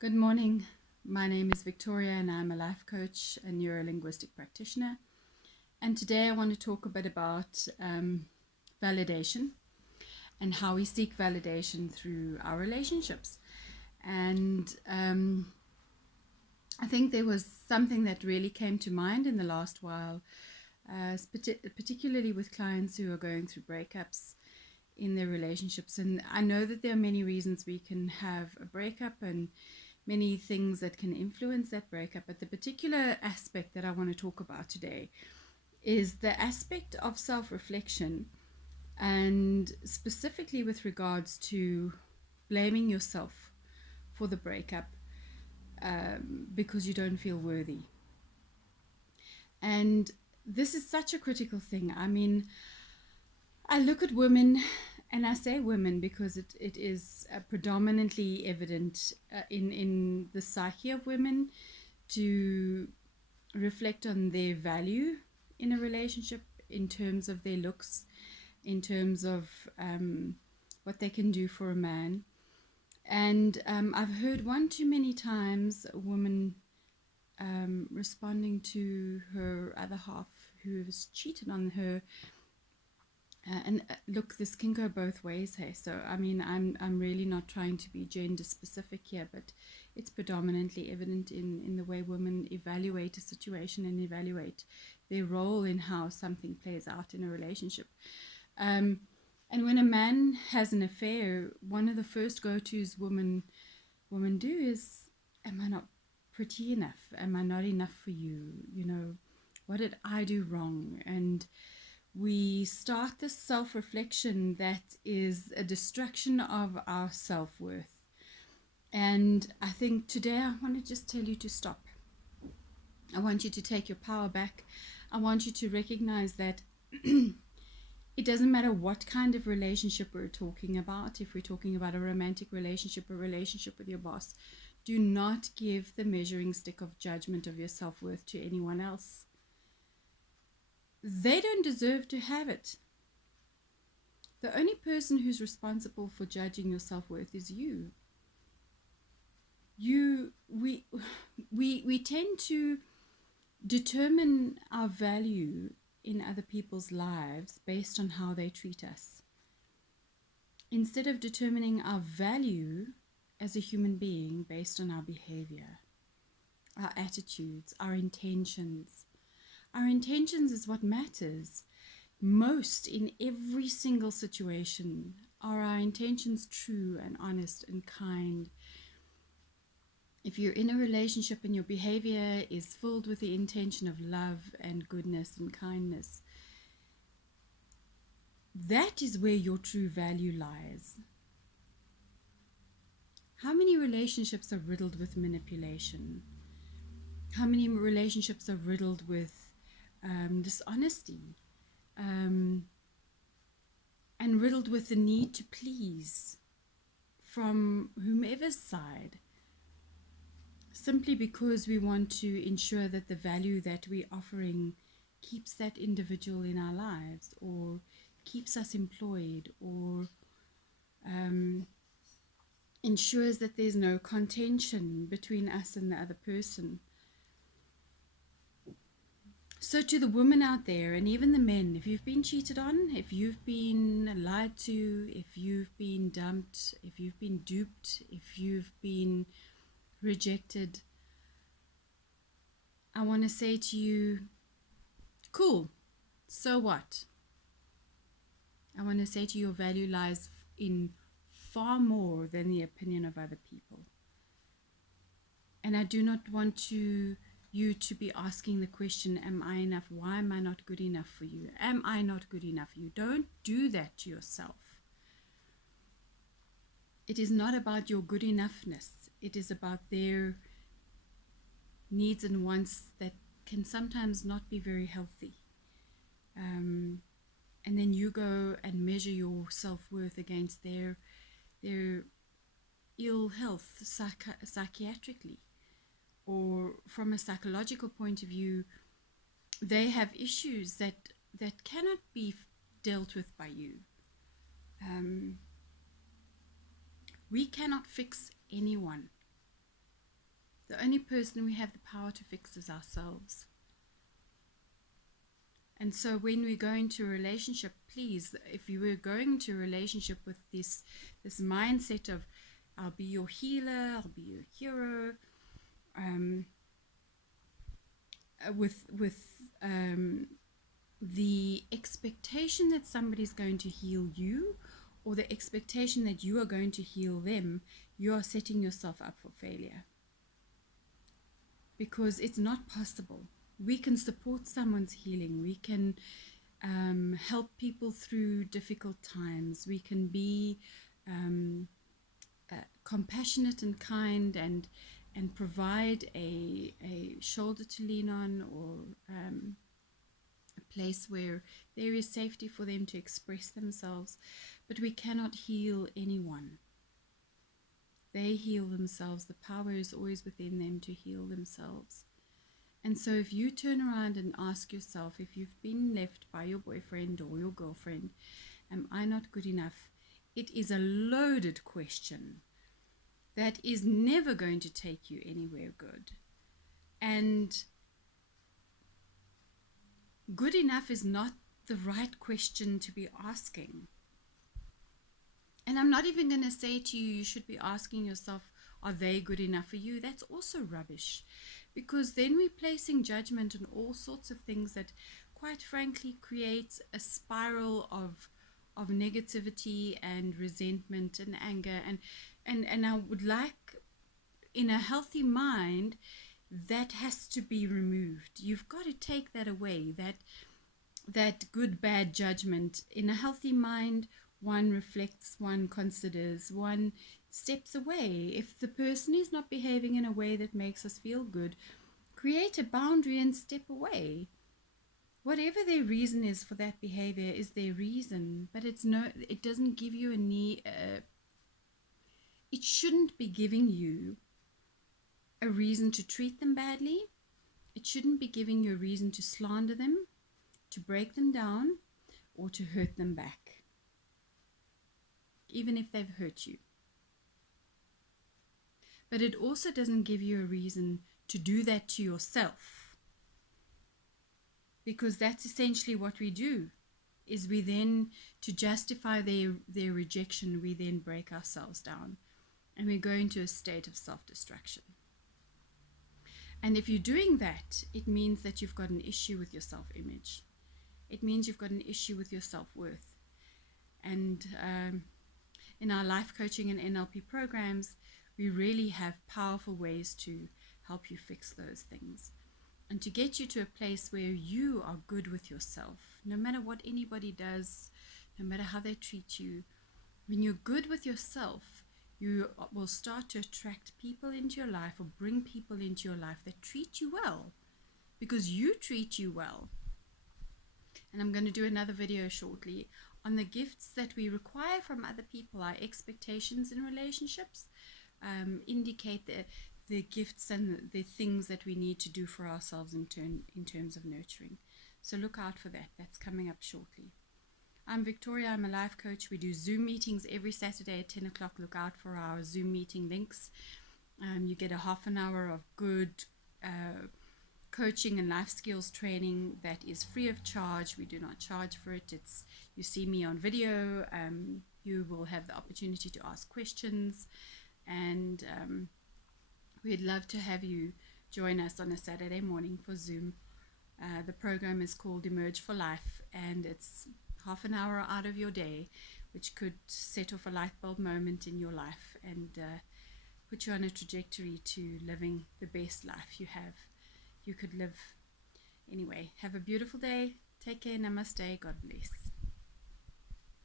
Good morning. My name is Victoria and I'm a life coach, a neuro-linguistic practitioner. And today I want to talk a bit about validation and how we seek validation through our relationships. And I think there was something that really came to mind in the last while, particularly with clients who are going through breakups in their relationships. And I know that there are many reasons we can have a breakup and many things that can influence that breakup. But the particular aspect that I want to talk about today is the aspect of self-reflection, and specifically with regards to blaming yourself for the breakup because you don't feel worthy. And this is such a critical thing. I mean, I look at women, and I say women because it is predominantly evident in the psyche of women to reflect on their value in a relationship in terms of their looks, in terms of what they can do for a man. And I've heard one too many times a woman responding to her other half who has cheated on her. Look, this can go both ways, hey. So I mean, I'm really not trying to be gender specific here, but it's predominantly evident in the way women evaluate a situation and evaluate their role in how something plays out in a relationship. And when a man has an affair, one of the first go-tos women do is, am I not pretty enough? Am I not enough for you? You know, what did I do wrong? And we start this self-reflection that is a destruction of our self-worth. And I think today I want to just tell you to stop. I want you to take your power back. I want you to recognize that it doesn't matter what kind of relationship we're talking about. If we're talking about a romantic relationship, a relationship with your boss, do not give the measuring stick of judgment of your self-worth to anyone else. They don't deserve to have it. The only person who's responsible for judging your self-worth is you. We tend to determine our value in other people's lives based on how they treat us, instead of determining our value as a human being based on our behavior, our attitudes, our intentions. Our intentions is what matters most in every single situation. Are our intentions true and honest and kind? If you're in a relationship and your behavior is filled with the intention of love and goodness and kindness, that is where your true value lies. How many relationships are riddled with manipulation? How many relationships are riddled with dishonesty, and riddled with the need to please from whomever's side, simply because we want to ensure that the value that we're offering keeps that individual in our lives, or keeps us employed, or ensures that there's no contention between us and the other person. So to the women out there, and even the men, if you've been cheated on, if you've been lied to, if you've been dumped, if you've been duped, if you've been rejected, I want to say to you, cool, so what? I want to say to you, your value lies in far more than the opinion of other people. And I do not want you to be asking the question, am I enough? Why am I not good enough for you? Am I not good enough for you? Don't do that to yourself. It is not about your good enoughness. It is about their needs and wants that can sometimes not be very healthy. And then you go and measure your self-worth against their ill health psychiatrically, or from a psychological point of view, they have issues that cannot be dealt with by you. We cannot fix anyone. The only person we have the power to fix is ourselves. And so when we go into a relationship, please, if you were going into a relationship with this mindset of, I'll be your healer, I'll be your hero, with the expectation that somebody's going to heal you, or the expectation that you are going to heal them, you are setting yourself up for failure. Because it's not possible. We can support someone's healing. We can help people through difficult times. We can be compassionate and kind, and provide a shoulder to lean on, or a place where there is safety for them to express themselves. But we cannot heal anyone. They heal themselves. The power is always within them to heal themselves. And so if you turn around and ask yourself, if you've been left by your boyfriend or your girlfriend, am I not good enough? It is a loaded question that is never going to take you anywhere good. And good enough is not the right question to be asking. And I'm not even going to say to you, you should be asking yourself, are they good enough for you? That's also rubbish, because then we're placing judgment on all sorts of things that, quite frankly, creates a spiral of negativity and resentment and anger. And I would like, in a healthy mind, that has to be removed. You've got to take that away, that good bad judgment. In a healthy mind, one reflects, one considers, one steps away. If the person is not behaving in a way that makes us feel good, create a boundary and step away. Whatever their reason is for that behavior is their reason, but it doesn't give you it shouldn't be giving you a reason to treat them badly. It shouldn't be giving you a reason to slander them, to break them down, or to hurt them back, even if they've hurt you. But it also doesn't give you a reason to do that to yourself, because that's essentially what we do, is we then, to justify their rejection, we then break ourselves down, and we go into a state of self-destruction. And if you're doing that, it means that you've got an issue with your self-image. It means you've got an issue with your self-worth. And in our life coaching and NLP programs, we really have powerful ways to help you fix those things, and to get you to a place where you are good with yourself, no matter what anybody does, no matter how they treat you. When you're good with yourself, you will start to attract people into your life, or bring people into your life that treat you well, because you treat you well. And I'm going to do another video shortly on the gifts that we require from other people. Our expectations in relationships indicate the gifts and the things that we need to do for ourselves in terms of nurturing. So look out for that. That's coming up shortly. I'm Victoria. I'm a life coach. We do Zoom meetings every Saturday at 10 o'clock. Look out for our Zoom meeting links. You get a half an hour of good coaching and life skills training that is free of charge. We do not charge for it. You see me on video. You will have the opportunity to ask questions, and we'd love to have you join us on a Saturday morning for Zoom. The program is called Emerge for Life, and it's half an hour out of your day, which could set off a light bulb moment in your life and put you on a trajectory to living the best life you could live. Anyway, have a beautiful day. Take care. Namaste. God bless.